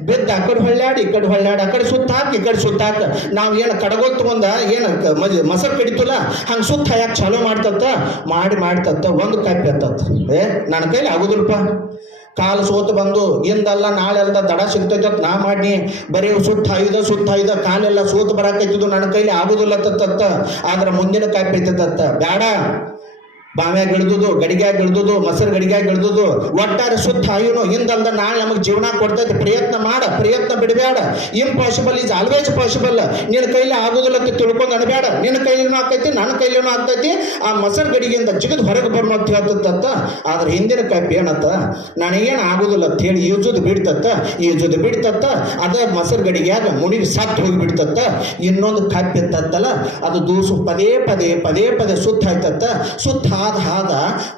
ಬಿದ್ದು ಆ ಕಡೆ ಹೊಳ್ಳ್ಯಾಡಿ ಈ ಕಡೆ ಹೊಳ್ಳಾಡಿ, ಆ ಕಡೆ ಸುತ್ತ ಹಾಕಿ, ಈ ಕಡೆ ಸುತ್ತ ಹಾಕ. ನಾವು ಏನು ಕಡಗೋತ್ ತಗೊಂಡ ಏನು ಮೊಸರು ಕಡಿತಲ್ಲ, ಹಂಗೆ ಸುತ್ತ ಯಾಕೆ ಚಾಲೂ ಮಾಡ್ತತ್ತ, ಮಾಡಿ ಮಾಡ್ತತ್ತ ಒಂದು ಕಾಪಿ ಎತ್ತತ್ತ. ಏ, ನನ್ನ ಕೈಲಿ ಆಗುದಿಲ್ಪ ಕಾಲು ಸೋತು ಬಂದು ಇಂದಲ್ಲ ನಾಳೆ ಅಲ್ದ ದಡ ಸಿಗ್ತೈತೆ ಅಂತ ನಾ ಮಾಡಿ ಬರೀ ಸುತ್ತ ಐದ ಸುತ್ತ ಐದ ಕಾಲೆಲ್ಲ ಸೋತು ಬರಾಕೈತಿದ್ದು ನನ್ನ ಕೈಲಿ ಆಗುದಿಲ್ಲ ತತ್ತ. ಆದ್ರೆ ಮುಂದಿನ ಕಾಪಿ ಪೈತತ್ತ ಬೇಡ ಬಾವ್ಯಾಗ ಇಳ್ದುದು ಗಡಿಗ್ಯಾಗ ಇಳಿದುದು ಮೊಸರು ಗಡಿಗ್ಯಾಗ ಇಳಿದುದು ಒಟ್ಟಾರೆ ಸುತ್ತ ಆಯುನು. ಹಿಂದಲ್ದ ನಾಳೆ ನಮಗೆ ಜೀವನ ಕೊಡ್ತೈತಿ. ಪ್ರಯತ್ನ ಮಾಡ, ಪ್ರಯತ್ನ ಬಿಡಬೇಡ ಇಂಪಾಸಿಬಲ್ ಈಸ್ ಆಲ್ವೇಸ್ ಪಾಸಿಬಲ್ ನಿನ್ನ ಕೈಲಿ ಆಗುದಿಲ್ಲ ಅಂತ ತಿಳ್ಕೊಂಡು ಅನ್ಬೇಡ ನಿನ್ನ ಕೈಲಿನೂ ಆಗ್ತೈತಿ ನನ್ನ ಕೈಲಿನೂ ಆಗ್ತೈತಿ. ಆ ಮೊಸರು ಗಡಿಗೆಯಿಂದ ಜಿಗದ್ ಹೊರಗೆ ಬರ್ಮತ್ ಹೇಳ್ತತ್ತ ಆದ್ರೆ ಹಿಂದಿನ ಕಾಪಿ ಏನತ್ತ? ನನಗೇನು ಆಗುದಿಲ್ಲ ಅಂತ ಹೇಳಿ ಈಜುದು ಬಿಡ್ತತ್ತ. ಈಜುದು ಬಿಡ್ತತ್ತ. ಅದ ಮೊಸರು ಗಡಿಗ್ಯಾಗ ಮುನಿಗೆ ಸತ್ತು ಹೋಗಿ ಬಿಡ್ತತ್ತ. ಇನ್ನೊಂದು ಕಾಪಿ ಇತ್ತತ್ತಲ್ಲ, ಅದು ದೂಸು ಪದೇ ಪದೇ ಪದೇ ಪದೇ ಸುತ್ತ ಆಯ್ತತ್ತ. ಸುತ್ತ ಹಾದ ಹಾದ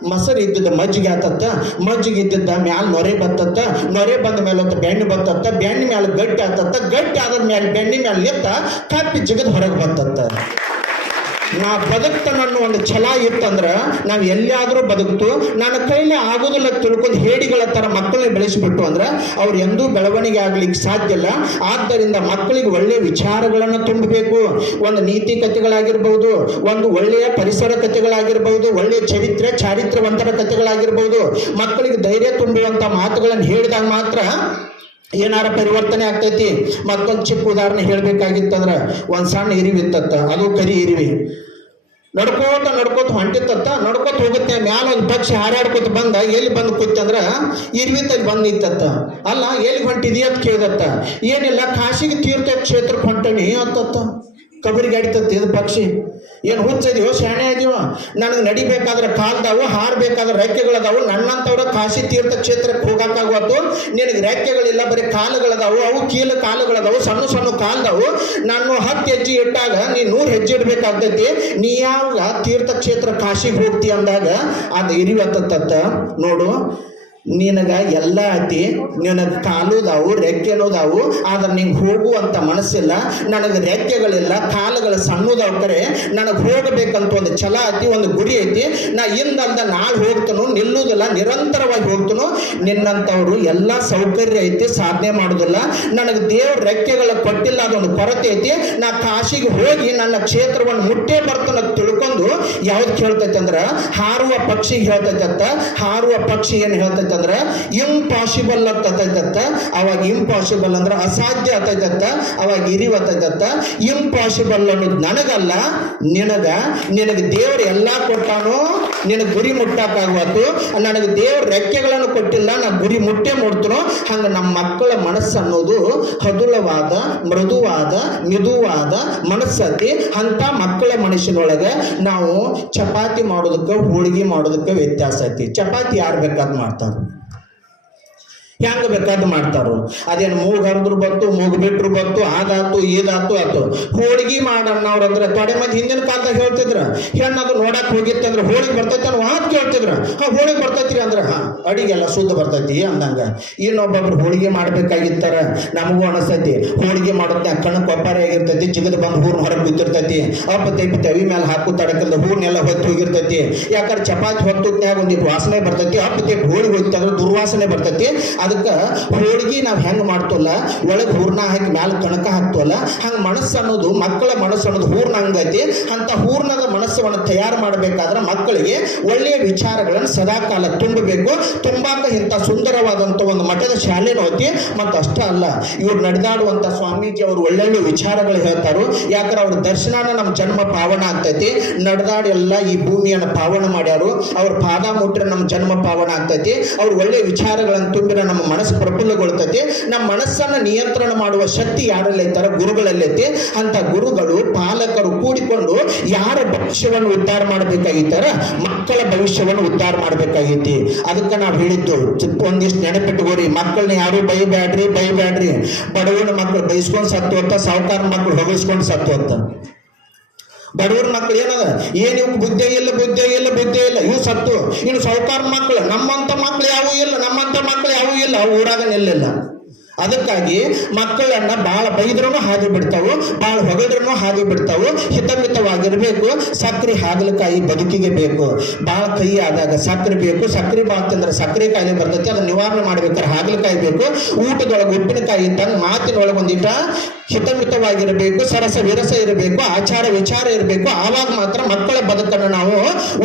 ಮೊಸರು ಇದ್ದದ ಮಜ್ಜಿಗೆ ಆತತ್ತ, ಮಜ್ಜಿಗೆ ಇದ್ದಿದ್ದ ಮ್ಯಾಲ ನೊರೆ ಬತ್ತತ್ತ, ನೊರೆ ಬಂದ ಮೇಲೆ ಒಂದು ಬೆಣ್ಣೆ ಬತ್ತತ್ತ, ಬೆಣ್ಣೆ ಮ್ಯಾಲ ಗಟ್ಟಿ ಆತತ್ತ, ಗಟ್ಟಿ ಆದ ಮೇಲೆ ಬೆಣ್ಣೆ ಮ್ಯಾಲ ಎತ್ತ, ಕಪ್ಪಿ ಜಿಗದ ಹೊರಗೆ ಬತ್ತತ್ತ. ನಾ ಬದುಕ್ತಾನ ಅನ್ನೋ ಒಂದು ಛಲ ಇತ್ತಂದ್ರೆ ನಾವು ಎಲ್ಲಿಯಾದರೂ ಬದುಕ್ತು, ನನ್ನ ಕೈಲಿ ಆಗೋದಿಲ್ಲ ತಿಳ್ಕೊಂಡು ಹೇಡಿಗಳ ಥರ ಮಕ್ಕಳನ್ನ ಬೆಳೆಸಿಬಿಟ್ಟು ಅಂದ್ರೆ ಅವ್ರು ಎಂದೂ ಬೆಳವಣಿಗೆ ಆಗ್ಲಿಕ್ಕೆ ಸಾಧ್ಯ ಇಲ್ಲ. ಆದ್ದರಿಂದ ಮಕ್ಕಳಿಗೆ ಒಳ್ಳೆಯ ವಿಚಾರಗಳನ್ನು ತುಂಬಬೇಕು. ಒಂದು ನೀತಿ ಕಥೆಗಳಾಗಿರ್ಬೋದು, ಒಂದು ಒಳ್ಳೆಯ ಪರಿಸರ ಕಥೆಗಳಾಗಿರ್ಬಹುದು ಒಳ್ಳೆಯ ಚರಿತ್ರೆ ಚಾರಿತ್ರವಂತರ ಕಥೆಗಳಾಗಿರ್ಬಹುದು ಮಕ್ಕಳಿಗೆ ಧೈರ್ಯ ತುಂಬುವಂಥ ಮಾತುಗಳನ್ನು ಹೇಳಿದಾಗ ಮಾತ್ರ ಏನಾರ ಪರಿವರ್ತನೆ ಆಗ್ತೈತಿ? ಮತ್ತೊಂದು ಚಿಕ್ಕ ಉದಾಹರಣೆ ಹೇಳ್ಬೇಕಾಗಿತ್ತಂದ್ರ, ಒಂದ್ ಸಣ್ಣ ಇರಿವಿ ಇತ್ತತ್ತ ಅದು ಕರಿ ಇರಿವಿ. ನಡ್ಕೋತ ನಡ್ಕೋತ ಹೊಂಟಿತ್ತತ್ತ ನಡ್ಕೋತ ಹೋಗುತ್ತೆ, ಮ್ಯಾಲ ಒಂದು ಪಕ್ಷಿ ಹಾರಾಡ್ಕೋತ ಬಂದ, ಎಲ್ಲಿ ಬಂದು ಕೂತಂದ್ರ ಇರ್ವಿ ತಲ್ಲಿ ಬಂದ್ ನಿಂತತ್ತ ಅಲ್ಲ, ಎಲ್ಲಿ ಹೊಂಟಿದಿ ಅಂತ ಕೇಳ್ದತ್ತ. ಏನಿಲ್ಲ, ಕಾಶಿಗೆ ತೀರ್ಥ ಕ್ಷೇತ್ರಕ್ಕೆ ಹೊಂಟಣಿ ಅಂತತ್ತ ಕಬರಿ ಗಾಡಿತತ್ತ ಇದು ಪಕ್ಷಿ. ಏನು ಹುಚ್ಚದಿಯೋ, ಶಾಣೆ ಇದೆಯೋ ನನಗೆ ನಡಿಬೇಕಾದ್ರೆ ಕಾಲ್ದಾವು, ಹಾರಬೇಕಾದ್ರೆ ರೆಕ್ಕೆಗಳದಾವು, ನನ್ನಂತವ್ರ ಕಾಶಿ ತೀರ್ಥ ಕ್ಷೇತ್ರಕ್ಕೆ ಹೋಗಕ್ಕಾಗತ್ತು ನಿನಗೆ ರೆಕ್ಕೆಗಳಿಲ್ಲ ಬರೀ ಕಾಲುಗಳದಾವು, ಅವು ಕೀಲು ಕಾಲುಗಳದಾವು, ಸಣ್ಣ ಸಣ್ಣ ಕಾಲದವು. ನಾನು ಹತ್ತು ಹೆಜ್ಜೆ ಇಟ್ಟಾಗ ನೀ ನೂರು ಹೆಜ್ಜೆ ಇಡ್ಬೇಕಾಗ್ತೈತಿ. ನೀ ಯಾವಾಗ ತೀರ್ಥಕ್ಷೇತ್ರ ಕಾಶಿಗೆ ಹೋಗ್ತಿ ಅಂದಾಗ, ಅದು ಇರಿವತ್ತ ನೋಡು ನಿನಗ ಎಲ್ಲ ಐತಿ, ನಿನಗೆ ಕಾಲುದಾವು, ರೆಕ್ಕೆನೋದಾವು, ಆದ್ರೆ ನಿಂಗೆ ಹೋಗುವಂತ ಮನಸ್ಸಿಲ್ಲ, ನನಗೆ ರೆಕ್ಕೆಗಳಿಲ್ಲ, ಕಾಲುಗಳು ಸಣ್ಣದಾವ್ ಕರೆ, ನನಗೆ ಹೋಗಬೇಕಂತ ಒಂದು ಛಲ ಐತಿ, ಒಂದು ಗುರಿ ಐತಿ, ನಾ ಇಂದಂದ ನಾಳೆ ಹೋಗ್ತನು ನಿಲ್ಲುವುದಿಲ್ಲ ನಿರಂತರವಾಗಿ ಹೋಗ್ತನು ನಿನ್ನಂಥವ್ರು ಎಲ್ಲ ಸೌಕರ್ಯ ಐತಿ, ಸಾಧನೆ ಮಾಡೋದಿಲ್ಲ, ನನಗೆ ದೇವ್ರ ರೆಕ್ಕೆಗಳ ಕೊಟ್ಟಿಲ್ಲ ಅದೊಂದು ಕೊರತೆ ಐತಿ, ನಾ ಕಾಶಿಗೆ ಹೋಗಿ ನನ್ನ ಕ್ಷೇತ್ರವನ್ನು ಮುಟ್ಟೇ ಬರ್ತನ ತಿಳ್ಕೊಂಡು ಯಾವ್ದು ಕೇಳ್ತೈತೆ ಅಂದ್ರೆ ಹಾರುವ ಪಕ್ಷಿ ಹೇಳ್ತೈತತ್ತ. ಹಾರುವ ಪಕ್ಷಿ ಏನು ಹೇಳ್ತೈತೆ ಅಂದ್ರ ಇಂಪಾಸಿಬಲ್ ಅಂತ ಆತೈತತ್ತ ಅವಾಗ ಇಂಪಾಸಿಬಲ್ ಅಂದ್ರೆ ಅಸಾಧ್ಯ ಆತೈತತ್ತ. ಅವಾಗ ಇರಿವತ್ತೈತತ್ತ. ಇಂಪಾಸಿಬಲ್ ಅನ್ನೋದು ನನಗಲ್ಲ, ನಿನಗ. ನಿನಗೆ ದೇವರು ಎಲ್ಲ ಕೊಟ್ಟಾನು ನಿನಗೆ ಗುರಿ ಮುಟ್ಟಾಕಾಗತ್ತು ನನಗೆ ದೇವ್ರ ರೆಕ್ಕೆಗಳನ್ನು ಕೊಟ್ಟಿಲ್ಲ, ನಾ ಗುರಿ ಮುಟ್ಟೆ ಮುಡ್ತನೋ ಹಂಗ ನಮ್ಮ ಮಕ್ಕಳ ಮನಸ್ಸು ಅನ್ನೋದು ಹದುಳವಾದ ಮೃದುವಾದ, ಮಿದುವಾದ ಮನಸ್ಸತಿ ಅಂತ ಮಕ್ಕಳ ಮನಸ್ಸಿನೊಳಗೆ ನಾವು ಚಪಾತಿ ಮಾಡೋದಕ್ಕೆ, ಹೋಳಿಗೆ ಮಾಡೋದಕ್ಕೆ ವ್ಯತ್ಯಾಸ ಐತಿ. ಚಪಾತಿ ಯಾರು ಬೇಕಾದ್ ಮಾಡ್ತಾರೆ? ಹೆಂಗ ಬೇಕಾದ್ ಮಾಡ್ತಾರೋ? ಅದೇನು ಮೂಗ್ ಹರಿದ್ರು ಬಂತು, ಮೂಗ್ ಬಿಟ್ರು ಬಂತು ಅದಾತು ಇದಾತು ಆತು. ಹೋಳಿಗೆ ಮಾಡಣ್ಣವ್ರು ಅಂದ್ರೆ ತೊಡೆ ಮಂದಿ ಹಿಂದಿನ ಕಾಲದಾಗ ಹೇಳ್ತಿದ್ರ, ಹೆಣ್ಣದು ನೋಡಕ್ ಹೋಗಿತ್ತಂದ್ರೆ ಹೋಳಿಗೆ ಬರ್ತೈತೆ ಅನ್ನೋ ಮಾತು ಕೇಳ್ತಿದ್ರ. ಹಾ, ಹೋಳಿಗೆ ಬರ್ತೈತ್ರಿ ಅಂದ್ರೆ, ಹಾ, ಅಡಿಗೆಲ್ಲ ಶುದ್ಧ ಬರ್ತೈತಿ ಅಂದಂಗ. ಇನ್ನೊಬ್ಬೊಬ್ರು ಹೋಳಿಗೆ ಮಾಡ್ಬೇಕಾಗಿತ್ತಾರ, ನಮಗೂ ಅನಸ್ತೈತಿ. ಹೋಳಿಗೆ ಮಾಡೋದ್ನ ಕಣ್ಣು ಕೊಪ್ಪಾರ ಆಗಿರ್ತೈತಿ ಜಿಗದ ಬಂದು ಹೂರ್ನ ಹೊರಗೆ ಬಿದ್ದಿರ್ತೈತಿ. ಅಪ್ಪ ತೆಪ್ಪಿ ತವಿ ಮೇಲೆ ಹಾಕು ತಡಕಲ್ದ ಹೂರ್ನೆಲ್ಲ ಹೊತ್ತು ಹೋಗಿರ್ತೈತಿ. ಯಾಕಂದ್ರೆ ಚಪಾತಿ ಹೊತ್ತು ಒಂದಿಟ್ಟು ವಾಸನೆ ಬರ್ತೈತಿ, ಅಪ್ಪ ತೆಪ್ಪಿ ಹೋಳಿಗೆ ಹೋಯ್ತಂದ್ರೆ ದುರ್ವಾಸನೆ ಬರ್ತೈತಿ. ಅದಕ್ಕೆ ಹೋಳಿಗೆ ನಾವು ಹೆಂಗ್ ಮಾಡ್ತೋಲ್ಲ? ಒಳಗೆ ಹೂರ್ಣ ಹಾಕಿ ಮ್ಯಾಲ ಕಣಕ ಹಾಕ್ತೋಲ್ಲ. ಹಂಗ ಮನಸ್ಸು ಅನ್ನೋದು, ಮಕ್ಕಳ ಮನಸ್ಸು ಅನ್ನೋದು ಹೂರ್ಣ ಹಂಗೈತಿ. ಅಂತ ಹೂರ್ಣದ ಮನಸ್ಸನ್ನು ತಯಾರು ಮಾಡಬೇಕಾದ್ರೆ ಮಕ್ಕಳಿಗೆ ಒಳ್ಳೆಯ ವಿಚಾರಗಳನ್ನು ಸದಾಕಾಲ ತುಂಬಬೇಕು. ತುಂಬಾಕ ಇಂಥ ಸುಂದರವಾದಂಥ ಒಂದು ಮಠದ ಶಾಲೆ ಐತಿ ಮತ್ತು ಅಷ್ಟೇ ಅಲ್ಲ, ಇವ್ರು ನಡೆದಾಡುವಂಥ ಸ್ವಾಮೀಜಿ ಅವರು ಒಳ್ಳೊಳ್ಳೆ ವಿಚಾರಗಳು ಹೇಳ್ತಾರು. ಯಾಕಂದ್ರೆ ಅವ್ರ ದರ್ಶನಾನ ನಮ್ಮ ಜನ್ಮ ಪಾವನ ಆಗ್ತೈತಿ. ನಡೆದಾಡಿ ಎಲ್ಲ ಈ ಭೂಮಿಯನ್ನು ಪಾವನ ಮಾಡ್ಯಾರು. ಅವ್ರ ಪಾದ ಮುಟ್ರೆ ನಮ್ಮ ಜನ್ಮ ಪಾವನ ಆಗ್ತೈತಿ. ಅವ್ರು ಒಳ್ಳೆಯ ವಿಚಾರಗಳನ್ನು ತುಂಬಿರ ಮನಸ್ಸು ಪ್ರಫುಲ್ಲಗೊಳ್ತೈತಿ, ನಮ್ಮ ಮನಸ್ಸನ್ನ ನಿಯಂತ್ರಣ ಮಾಡುವ ಶಕ್ತಿ ಯಾರಲ್ಲೈತಾರ ಗುರುಗಳಲ್ಲೈತಿ ಅಂತ ಗುರುಗಳು, ಪಾಲಕರು ಕೂಡಿಕೊಂಡು ಯಾರ ಭವಿಷ್ಯವನ್ನು ಉದ್ಧಾರ ಮಾಡಬೇಕಾಗಿತ್ತಾರ, ಮಕ್ಕಳ ಭವಿಷ್ಯವನ್ನು ಉದ್ಧಾರ ಮಾಡಬೇಕಾಗೈತಿ. ಅದಕ್ಕೆ ನಾವು ಹೇಳಿದ್ದು ಒಂದಿಷ್ಟು ನೆನಪಿಟ್ಕೋರಿ, ಮಕ್ಕಳನ್ನ ಯಾರು ಬೈಬ್ಯಾಡ್ರಿ ಬೈಬ್ಯಾಡ್ರಿ. ಬಡವನ ಮಕ್ಕಳು ಬೈಸ್ಕೊಂಡು ಸತ್ತು ಅಂತ, ಸಾವುಕಾರ ಮಕ್ಕಳು ಹೊಗಳಿಸ್ಕೊಂಡು ಸತ್ತು ಅಂತ. ಬಡವ್ರ ಮಕ್ಕಳು ಏನದ? ಏನು ಇವ್ ಬುದ್ಧಿ ಇಲ್ಲ ಬುದ್ಧಿ ಇಲ್ಲ ಬುದ್ಧಿ ಇಲ್ಲ. ಇವು ಸತ್ತು. ಇನ್ನು ಸೌಕಾರ ಮಕ್ಕಳು ನಮ್ಮಂತ ಮಕ್ಕಳು ಯಾವೂ ಇಲ್ಲ, ನಮ್ಮಂತ ಮಕ್ಕಳು ಯಾವೂ ಇಲ್ಲ. ಅವು ಊರಾಗ ನಿಲ್ಲಿಲ್ಲ. ಅದಕ್ಕಾಗಿ ಮಕ್ಕಳನ್ನ ಬಹಳ ಬೈದ್ರೂ ಹಾದಿ ಬಿಡ್ತಾವು ಬಹಳ ಹೊಗಳ್ರೂ ಹಾದಿ ಬಿಡ್ತಾವು. ಹಿತಮಿತವಾಗಿರ್ಬೇಕು. ಸಕ್ರೆ ಹಾಗಲಕಾಯಿ ಬದುಕಿಗೆ ಬೇಕು. ಬಹಳ ಕೈ ಆದಾಗ ಸಕ್ರೆ ಬೇಕು. ಸಕ್ರೆ ಭಾಳ ತಿಂದ್ರೆ ಸಕ್ಕರೆ ಕಾಯಿಲೆ ಬರ್ತೈತಿ. ಅದನ್ನ ನಿವಾರಣೆ ಮಾಡ್ಬೇಕಾದ್ರೆ ಹಾಗಲಕಾಯಿ ಬೇಕು. ಊಟದೊಳಗೆ ಉಪ್ಪಿನಕಾಯಿ ತನ್ನ ಮಾತಿನೊಳಗೆ ಹಿತಮಿತವಾಗಿರಬೇಕು, ಸರಸ ವಿರಸ ಇರಬೇಕು, ಆಚಾರ ವಿಚಾರ ಇರಬೇಕು, ಆವಾಗ ಮಾತ್ರ ಮಕ್ಕಳ ಬದುಕನ್ನು ನಾವು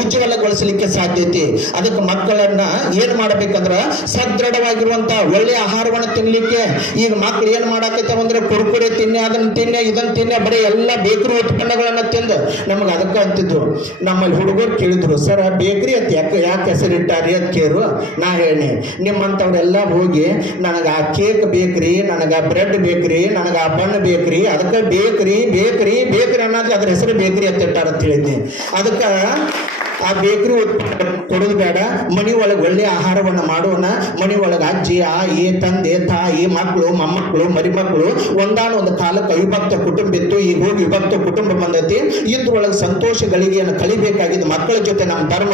ಉಜ್ವಲಗೊಳಿಸಲಿಕ್ಕೆ ಸಾಧ್ಯತೆ ಅದಕ್ಕೆ ಮಕ್ಕಳನ್ನ ಏನ್ ಮಾಡ್ಬೇಕಂದ್ರ ಸದೃಢವಾಗಿರುವಂತ ಒಳ್ಳೆ ಆಹಾರವನ್ನು ತಿನ್ನಲಿಕ್ಕೆ ಈಗ ಮಕ್ಳು ಏನ್ ಮಾಡಾಕೈತವ ಅಂದ್ರೆ ಕುರ್ಕುರೆ ತಿನ್ನೆ, ಅದನ್ನ ತಿನ್ನೆ, ಇದನ್ನ ತಿನ್ನೆ, ಬರೀ ಎಲ್ಲ ಬೇಕರಿ ಉತ್ಪನ್ನಗಳನ್ನ ತಿಂದು ನಮಗೆ ಅದಕ್ಕೆ ಅಂತಿದ್ರು ನಮ್ಮಲ್ಲಿ ಹುಡುಗರು ಕೇಳಿದ್ರು, ಸರ್, ಬೇಕರಿ ಅಂತ ಯಾಕೆ ಯಾಕೆ ಹೆಸರಿಟ್ಟಾರಿ ಅಂತ ಕೇರು, ನಾ ಹೇಳಿ ನಿಮ್ಮಂಥವ್ರೆಲ್ಲ ಹೋಗಿ, ನನಗೆ ಆ ಕೇಕ್ ಬೇಕ್ರಿ, ನನಗೆ ಬ್ರೆಡ್ ಬೇಕ್ರಿ, ನನಗೆ ಆ ಬೇಕ್ರಿ ಅದಕ್ಕೆ ಬೇಕ್ರಿ ಬೇಕ್ರಿ ಬೇಕ್ರಿ ಅನ್ನೋದು ಅದ್ರ ಹೆಸರು ಬೇಕ್ರಿ ಅಂತ ಇಟ್ಟಾರ ಅಂತ ಹೇಳಿದ್ನಿ. ಅದಕ್ಕೆ ಆ ಬೇಕರಿ ಕೊಡೋದು ಬೇಡ. ಮನಿ ಒಳಗೆ ಒಳ್ಳೆ ಆಹಾರವನ್ನ ಮಾಡೋಣ. ಮನಿ ಒಳಗೆ ಅಜ್ಜಿ, ಆಯಿ, ತಂದೆ, ತಾಯಿ ಮಕ್ಕಳು ಮೊಮ್ಮಕ್ಕಳು ಮರಿಮಕ್ಕಳು ಒಂದಾನೊಂದು ಕಾಲಕ್ಕೆ ಅವಿಭಕ್ತ ಕುಟುಂಬ ಇತ್ತು. ಈಗ ಹೋಗಿ ವಿಭಕ್ತ ಕುಟುಂಬ ಬಂದೈತಿ. ಇದ್ರೊಳಗೆ ಸಂತೋಷ ಗಳಿಗೆಯನ್ನು ಕಲಿಬೇಕಾಗಿದ್ದು ಮಕ್ಕಳ ಜೊತೆ ನಮ್ಮ ಧರ್ಮ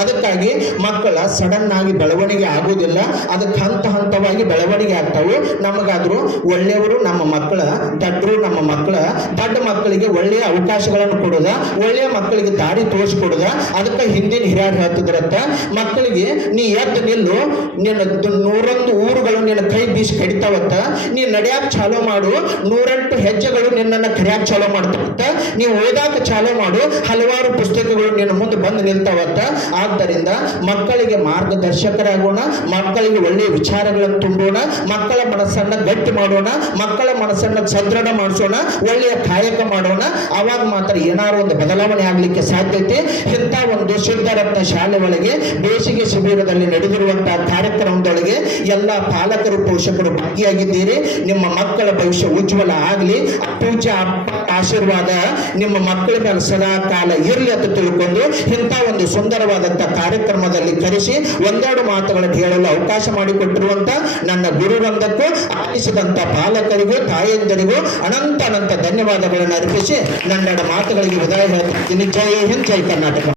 ಅದಕ್ಕಾಗಿ ಮಕ್ಕಳ ಸಡನ್ ಆಗಿ ಬೆಳವಣಿಗೆ ಆಗುವುದಿಲ್ಲ ಅದಕ್ಕೆ ಹಂತ ಹಂತವಾಗಿ ಬೆಳವಣಿಗೆ ಆಗ್ತಾವು. ನಮಗಾದ್ರು ಒಳ್ಳೆಯವರು ನಮ್ಮ ಮಕ್ಕಳ ದಡ್ಡರು ನಮ್ಮ ಮಕ್ಕಳ, ದಡ್ಡ ಮಕ್ಕಳಿಗೆ ಒಳ್ಳೆಯ ಅವಕಾಶಗಳನ್ನು ಕೊಡೋದ, ಒಳ್ಳೆಯ ಮಕ್ಕಳಿಗೆ ದಾರಿ ತೋರಿಸ್ಕೊಡುದ ಅದಕ್ಕೆ ಹಿಂದಿನ ಹಿರಿಯರು ಹೇಳ್ತಿದ್ರತ್ತ ಮಕ್ಕಳಿಗೆ ನೀ ಎದ್ದು ನಿಲ್ಲು, ನಿನ್ನ ನೂರೊಂದು ಊರುಗಳು ನಿನ್ನ ಕೈ ಬೀಸಿ ಕಡಿತಾವತ್ತ ನೀ ನಡ್ಯಾಕ್ ಚಾಲೋ ಮಾಡು, ನೂರೆಂಟು ಹೆಜ್ಜೆಗಳು ನಿನ್ನನ್ನು ಕಡಿಯಾಕ ಚಾಲೋ ಮಾಡ್ತಾವತ್ತ ನೀವು ಓದಾಕ ಚಾಲೋ ಮಾಡು, ಹಲವಾರು ಪುಸ್ತಕಗಳು ನಿನ್ನ ಮುಂದೆ ಬಂದು ನಿಲ್ತಾವತ್ತ ಆದ್ದರಿಂದ ಮಕ್ಕಳಿಗೆ ಮಾರ್ಗದರ್ಶಕರಾಗೋಣ, ಮಕ್ಕಳಿಗೆ ಒಳ್ಳೆಯ ವಿಚಾರಗಳನ್ನು ತುಂಬೋಣ, ಮಕ್ಕಳ ಮನಸ್ಸನ್ನು ಗಟ್ಟಿ ಮಾಡೋಣ, ಮಕ್ಕಳ ಮನಸ್ಸನ್ನ ಸದೃಢ ಮಾಡಿಸೋಣ, ಒಳ್ಳೆಯ ಕಾಯಕ ಮಾಡೋಣ. ಅವಾಗ ಮಾತ್ರ ಏನಾರು ಒಂದು ಬದಲಾವಣೆ ಆಗಲಿಕ್ಕೆ ಸಾಧ್ಯತೆ. ಇಂಥ ಒಂದು ಸಿದ್ಧರತ್ನ ಶಾಲೆ ಒಳಗೆ ಬೇಸಿಗೆ ಶಿಬಿರದಲ್ಲಿ ನಡೆದಿರುವಂತಹ ಕಾರ್ಯಕ್ರಮದೊಳಗೆ ಎಲ್ಲ ಪಾಲಕರು, ಪೋಷಕರು ಭಾಗಿಯಾಗಿದ್ದೀರಿ. ನಿಮ್ಮ ಮಕ್ಕಳ ಭವಿಷ್ಯ ಉಜ್ವಲ ಆಗಲಿ. ಪೂಜಾ ಆಶೀರ್ವಾದ ನಿಮ್ಮ ಮಕ್ಕಳ ಮೇಲೆ ಸದಾ ಕಾಲ ಇರಲಿ ಅಂತ ತಿಳ್ಕೊಂಡು ಇಂಥ ಒಂದು ಸುಂದರವಾದಂತಹ ಕಾರ್ಯಕ್ರಮದಲ್ಲಿ ಕರೆಸಿ ಒಂದೆರಡು ಮಾತುಗಳನ್ನು ಹೇಳಲು ಅವಕಾಶ ಮಾಡಿಕೊಟ್ಟಿರುವಂತ ನನ್ನ ಗುರುವೃಂದಕ್ಕೂ ಆಲಿಸಿದಂಥ ಪಾಲಕರಿಗೂ, ತಾಯಂದಿರಿಗೂ ಅನಂತ ಅನಂತ ಧನ್ಯವಾದಗಳನ್ನು ಅರ್ಪಿಸಿ ನನ್ನೆರಡು ಮಾತುಗಳಿಗೆ ವಿದಾಯ ಹೇಳ್ತೀನಿ. ಜೈ ಹಿಂದ್, ಜೈ ಕರ್ನಾಟಕ.